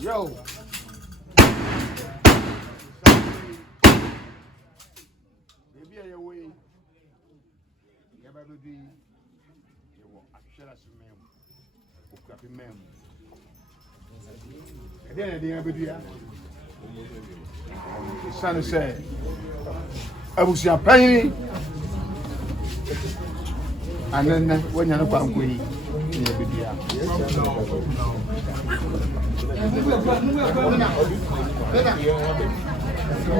Yo. Maybe I away. Never will be. You will actually as a man. Who could be man. And then I didn't be there. The son said, I was your penny. And then when you're not going to be there.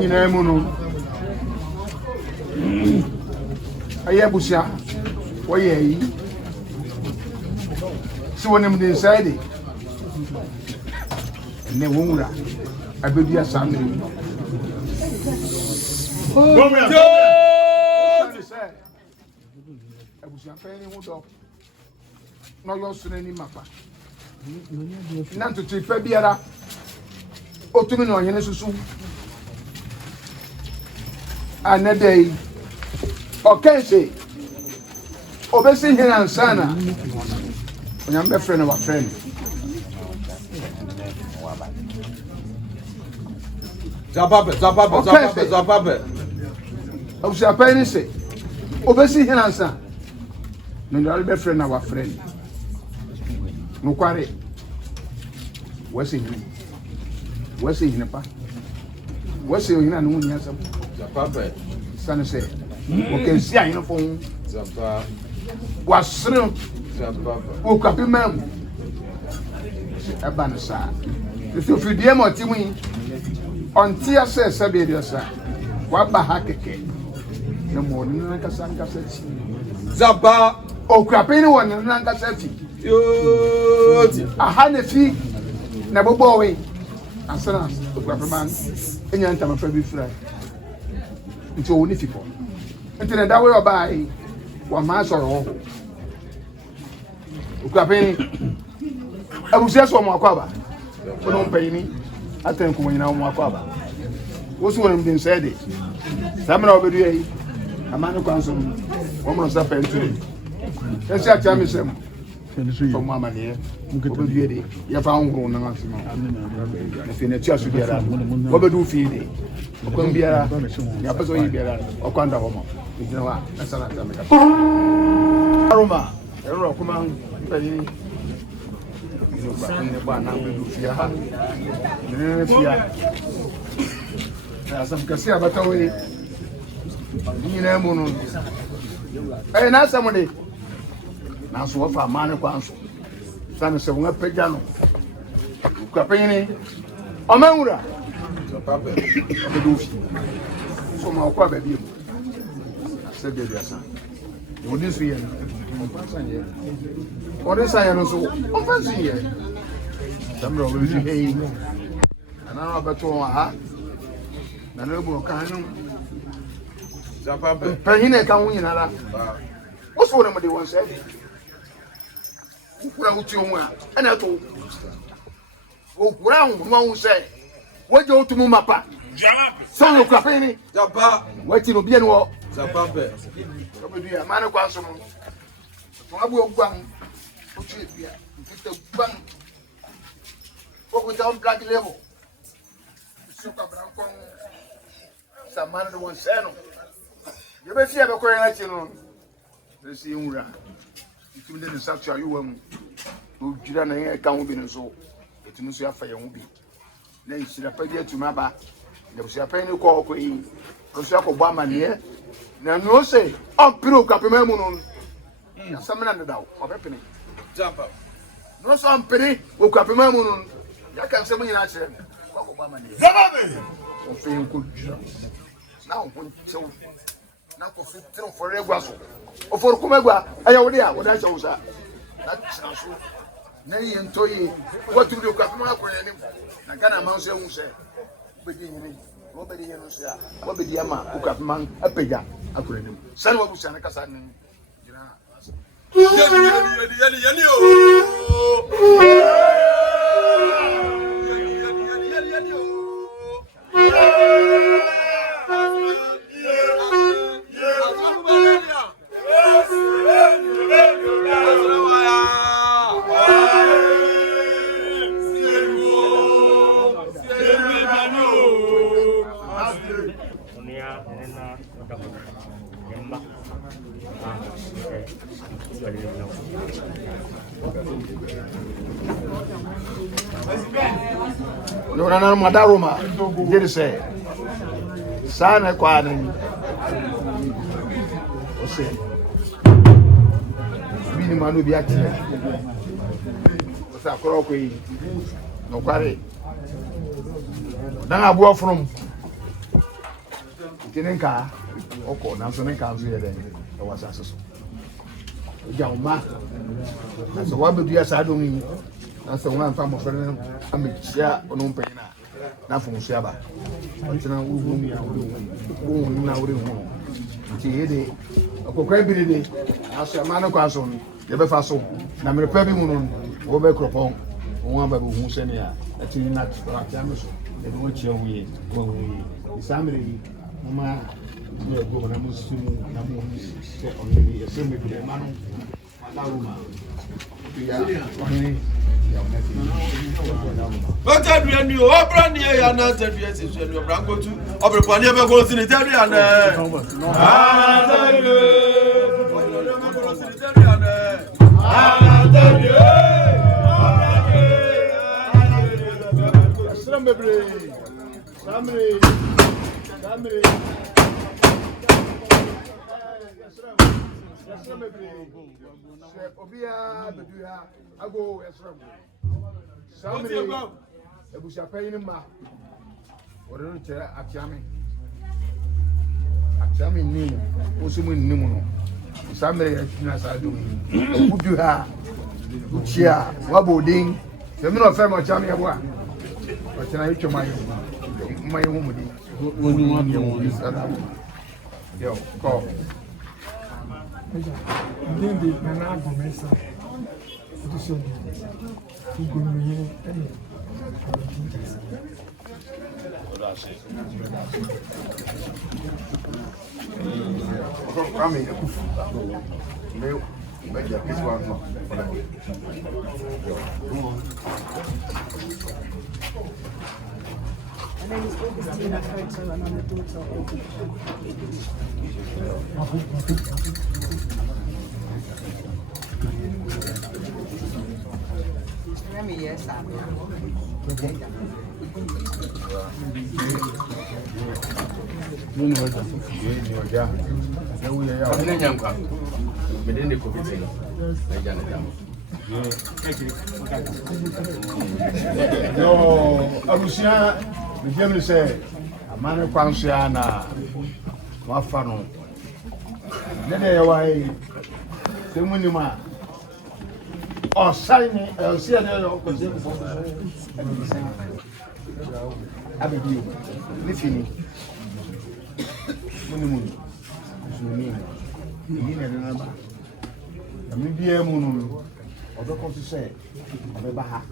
You know, I have Busia. Why, so when I'm inside it, and then Wumura, I will be a Sunday. I was a penny wood up. No, you're soon any mappa. None to take Fabiara. Otumino and Yenesu. And a day, okay, say, obeying here and Sana. When I'm a friend of a friend. Zapabe. Obusia pa ni se. Obesi hinansa. No ndare be friend na wa friend. No kware. Wasi hinepa. Wasi hina no nya sam. Zapabe. Sane se. O ke si ahina fo. Zapa. Wasre. Zapabe. O kapi mem. Eba na sa. If you die mo ti mu onti ase se be dia sa. Wa ba ha keke. Na mo ni na kasa ti. Zapa. O kapi ni won na kasa ti. Yo ti. Aha na fi na bobo we. Asana o kapi man. Enya ntama fa bi fry. Nti o ni fipo. Nti na da we oba yi. Wa ma so ro. O kapi abusia so mo akwaba. Ono mpayini aten ko nyina mo akwaba. Wo so won bin said samna obedu yi amane kwanso wo mo sa pentu. Esi acha mi sem. Fo mo amane obedu yi ya fa honhoro na afi no. Na fi na tia so biara. Obedu fi de. Okon biara ya peso yi biara. Okwanda ho mo. Ejina wa asana ta me ka. Aroma ero kuma mpayini ne ba na be du fia ha ne fia asam kasi abata we ni na mu no na asam de na so fa ma ne kwa so san se won apagya no kwa panyini o mawura Zapabe. o du fia so ma kwa ba bi mu se de dia san o di so ye Ode saya no so on fancy here. Samro we ji hey. Ana no beto ha. Na no bu kan no. Zapabe. Pahine kan wu nyina la. Wo so na mo de won say. Ukura uti omu a. Ana to. Ukura hu no hu say. Wo je otumu mapa. So no kwa peni. Zapa. Wati no bia no. Zapabe. Obedu ya mane kwa so no. Abu ogwan. Ochi bia. Mfite ogwan. Oku ta on black level. Suka branco. Samana de won seno. Ye be fia be ko yan achi no. Be si nwura. Itum de sakcha yu wam. O jira na yan ka ho bi no so. Etum so afa ye ho bi. Na nsira pa bi atuma ba. Na busia pa ni ko ko yi. O so akọ gba mane. Na no se on piro kapema mu no. Samana de dawo. Obepene. Jump. No so ampere o kapema mu no. Ya kan se mu nyina kire. Ko gba mane. Zapabe. O fe nko jira. Na o ko tsew. Na ko fi tiro for egwa so. O for kuma egwa aya wo dia wo da chew sa. Na tsira so. Na ye ntoyi. Wo tu de kapema ko ye ni. Na kana ma so hu se. Be di ni. Wo be di ni no se a. Wo be di ama o kapema apega akure ni. Sane wo bu sa na kasa ni. Yani o. No na madaroma did say sana kwa ni o se bi ni manu bi atire o sa koro ko yi no kware dan abu ofrum tinenka oko na so nenka so ye den e wasa so jauma so wa be dia sa do mi asa wọn fa mo fere amechia ono mpanyina na fo nso aba ontina wuhu mi wuhu na wure hu nti yede okokra bi de aso ma na kwa so ye be fa so na mere pa bi mu no wo be kropon won aba bu hu se ne a ati na tra ta me so e do chia wuye wo wuye isamre yi mama me go na mo su na mo se oni ye se me bi ma no But I do any brand new and not 10 years is when you're Branco to Obrepani ever goes to the Italian. Obia beduha ago esram samre ebusia payin ma orero kire atiame nim osumu nim no samre ya sa do buduha uchia wabodin femino ofem atiame yabo a otena yitwoma yi mai humudi yo ko Dende na agomesa. Tudo igomeye ene. Kami kufu. Meu, meja kiswa no. My name is Augustina Photo and I'm the daughter of Remy, yes, I'm No, abusia me dem say amane kwanso na wafa no ne de yewai semuni ma o sai ni o si ade yo ko se ko abedi ni fini muni zuni ni ne na ba mi bie mu no odo ko se abe ba ha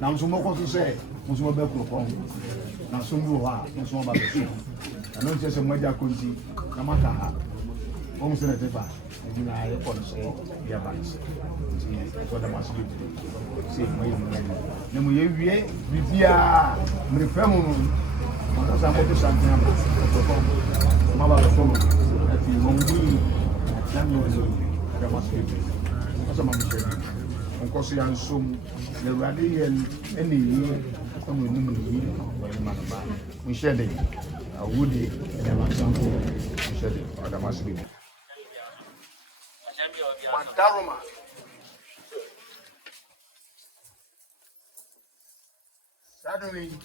na nso mo ko se nso mo be ko pon na so mi wo ha nso mo ba be so na no se mo ja konti na maka ha o mo se na tefa ni na ye ko se ya ba ni so da ma so bi se mo ye mo na mo ye wie bibia mi fe mo no sa mo to sa ni am ko ma ba so mo ati mo ngi na mi so da ma so bi so ma mi se nkoso ya nsom na ruade yen ene yi amu nim ni wani manaba mun shede awudi da masanko mun shede da masbi Madaroma sadoni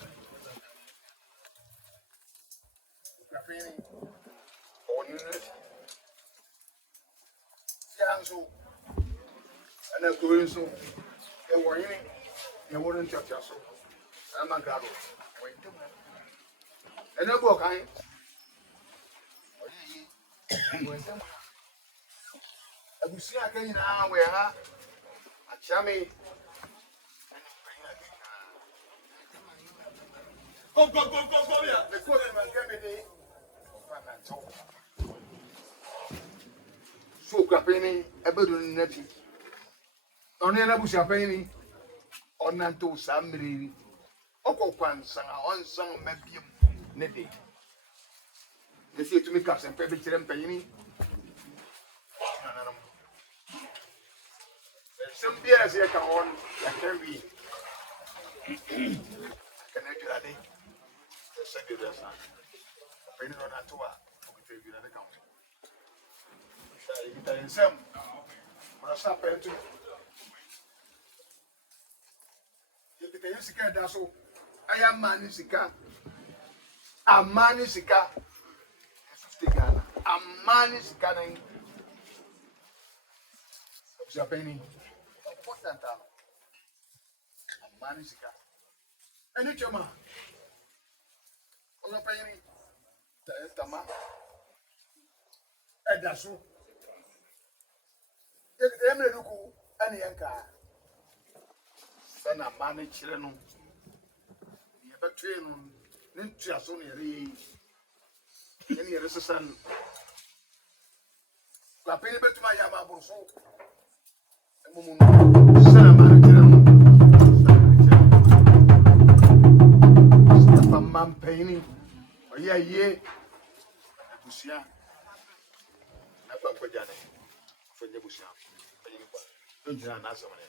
kafeni onne yanzu ana going so e wonyin e wonn chacha so ama gado wait ena go kan oyi abusia kan na we ha achame go ya le ko le man kemede ofana to so kapeni ebedu nnafi oni na busia peni onanto samriri okokwan san onsan mabiem ne de nesi etumi kapsen pe be kire mpanyini nananam sembia se ka on ya kewi kana jurade se de dasa peni onanto wa okite jurade kan sai itansem rasa pentu yeke yesika da so aya mani sika amani sika 50 Ghana amani sika na obja peni important amani sika eni chama ona peni tama eda so yeke emre duku ani yanka sana mani chire no ye betwe no ntua so ne yere ye yere sesan la pele betuma ya ma borso Sana manakira no. Siapa mampe ini. Oya ye. Busia. Na kwa jana. Fanya busia. Fanya ni kwa. Ndio na sama ne.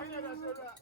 Anya na sera.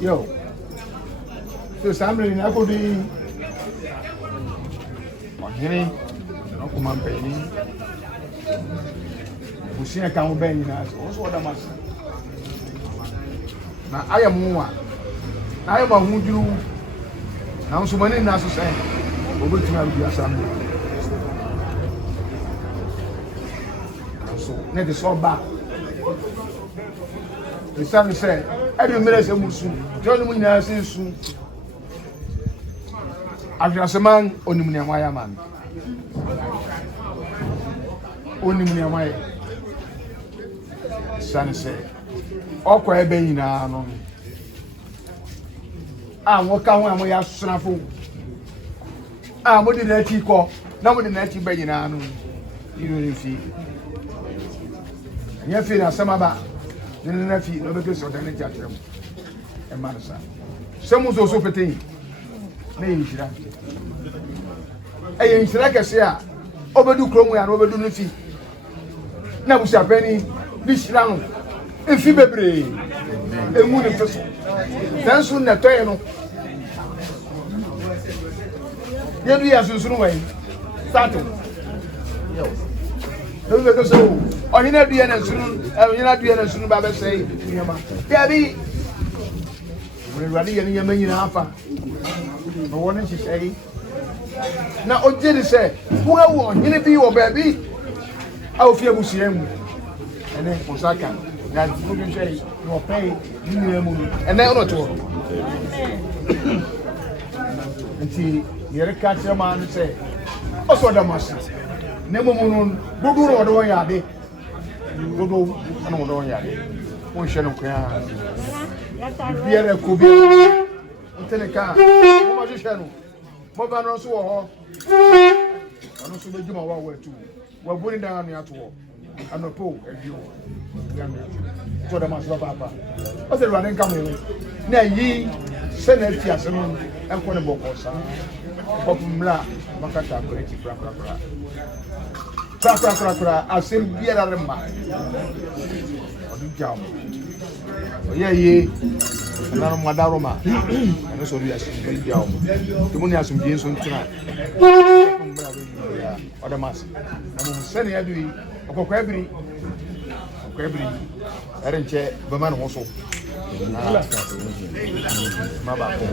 Yo, so somebody na ko di ohiri no kuma mpeni busia ka mo ben na so da mas na ayamuwa na ayama hujuru na nso mani na so sai obetima bi assembly so ne de so ba the sun said every minute musu jono mu nyina sensu afiaseman onim ne amaya man onim ne amaya sun said okwa ebe nyina no wo ka ho amoya sunafo mo di na ti ko na mo di na ti be nyina no yiro ni fi nya fi na samaba na fi no be ke so dan ja trem e marsa semu so so petin na yinshira e yinshira kese a obedu kromu ya na obedu no fi na busa pani ni shira no e fi bebre e mu ne feso dan so na toye no yedu ya sunsun wai start yo no be ke so ohina duye na sunu ba be sei nyama ya bi we rani ye nyama nyina afa no woni chi sei na ojeri se wo wo hini bi wo ba bi a ofie busie mu ene osaka na fugu sei no pay ni mu ene ono to nti yere ka chema no se oso da masa ne mo mun gudu ro do ya de gudu anu do ya de won she no kwa biere ko bi ntene ka mo ma she no mo ba no so wo ho anu so bejuma wa wa tu wa boni da anu ato wo anopo edio ya me to da ma so papa o se ro ane nka mo na yi se na ti ase no enko ne boko sa popumla makata ko eti pra asem biara remma odu jam oye na mo daroma na so ri asem biara to mo ni asem bi so ntina popumla ya oda mas na mo se ne adu okokwa ebiri erenche ba man ho so ma ba ko